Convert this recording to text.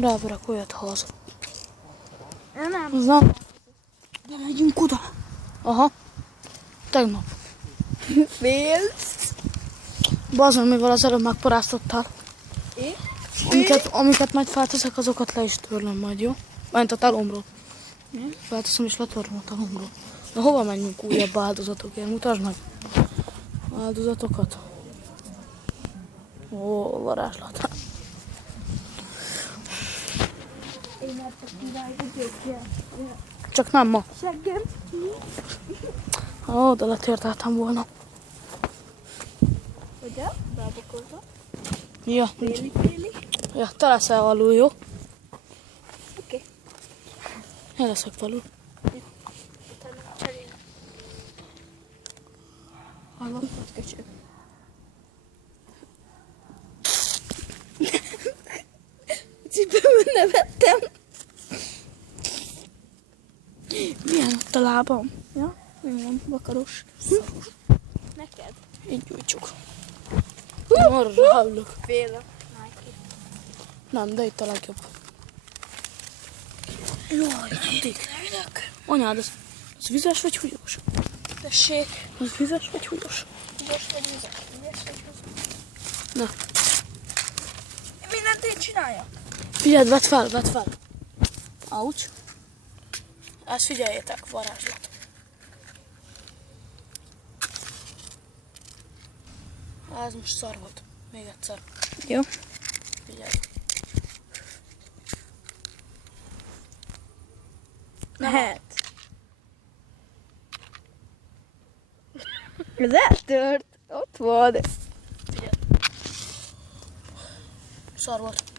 Ráverek olyat haza. Nem. Na, de megyünk oda. Aha. Tegnap. Félsz? Bazd, mivel az előbb megparáztattál. Én? Amiket majd felteszek, azokat le is törlöm majd, jó? Ment a talomról. Felteszem és letörlöm a talomról. De hova menjünk újabb áldozatokért? Mutasd meg. Áldozatokat. Ó, varázslat. Én már csak királyba. Csak nem ma. Seggem. Ó, de letérteltem volna. Ugye? Beabokozva. Ja, Féli. ja, te leszel alul, jó? Oké. Én leszek alul. Utána cserélem. Hallom, ott köcsög. Cipőmön nevettem. Milyen ott a lábam? Ja? Milyen vakaros. Neked? Így gyújtsuk. Marra hallok. Fél a Nike. Nem, de itt a legjobb. Jaj, eddig. Anyád, ez vizes vagy húgyos? Tessék. Ez vizes vagy húgyos? Ügyes vagy vizes? Ügyes vagy vizes? Na, Mindent én csinálja. figyeld, vedd fel. Aucs. Ezt figyeljétek, varázslat. Ez most szar volt. Még egyszer. Jó. Figyelj. Mehet. Ez eltört. Ott van. Szar volt.